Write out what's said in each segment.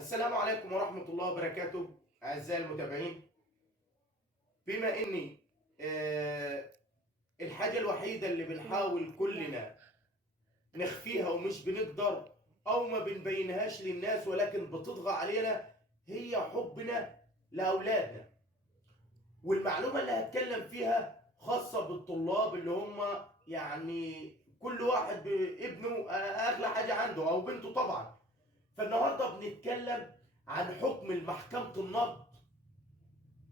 السلام عليكم ورحمة الله وبركاته أعزائي المتابعين. بما إني آه، الحاجة الوحيدة اللي بنحاول كلنا نخفيها ومش بنقدر أو ما بنبينهاش للناس ولكن بتطغى علينا هي حبنا لأولادنا. والمعلومة اللي هتكلم فيها خاصة بالطلاب اللي هم يعني كل واحد بابنه أغلى حاجة عنده أو بنته طبعا. فالنهارده بنتكلم عن حكم المحكمة النقد.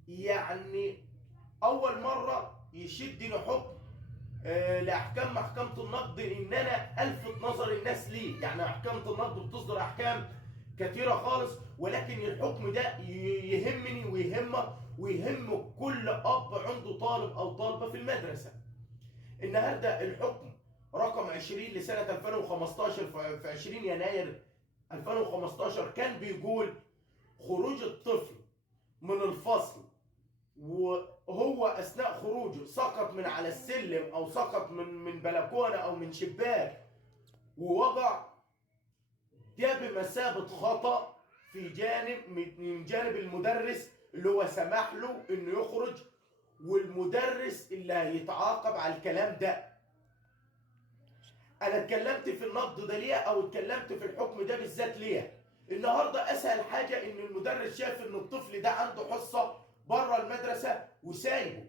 يعني أول مرة يشدني حكم لأحكام محكمة النقد إن أنا ألفت نظر الناس ليه. يعني محكمة النقد بتصدر أحكام كثيرة خالص، ولكن الحكم ده يهمني ويهمك ويهم كل أب عنده طالب أو طالبة في المدرسة. النهارده الحكم رقم 20 لسنة 2015 في 20 يناير 2015 كان بيقول خروج الطفل من الفصل وهو اثناء خروجه سقط من على السلم او سقط من بلكونه او من شباك ووقع، ده بمثابه خطا في جانب من جانب المدرس اللي هو سمح له انه يخرج، والمدرس اللي هيتعاقب على الكلام ده. انا اتكلمت في النقد ده ليه او اتكلمت في الحكم ده بالذات ليه؟ النهارده اسهل حاجه ان المدرس شاف ان الطفل ده عنده حصه بره المدرسه وسايبه.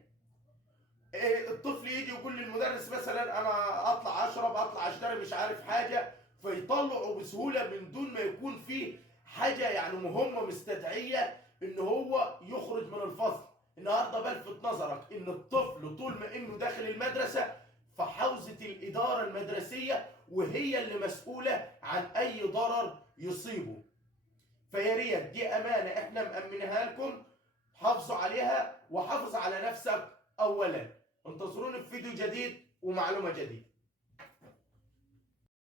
الطفل يجي يقول للمدرس مثلا انا اطلع اشرب اطلع اشتري مش عارف حاجه، فيطلعه بسهوله من دون ما يكون فيه حاجه يعني مهمه مستدعيه ان هو يخرج من الفصل. النهارده بلفت نظرك ان الطفل طول ما انه داخل المدرسه فحوزه الاداره المدرسيه وهي اللي مسؤوله عن اي ضرر يصيبه. فيا ريت دي امانه احنا مامنها لكم، حافظوا عليها وحافظ على نفسك اولا. انتظروني في فيديو جديد ومعلومه جديده.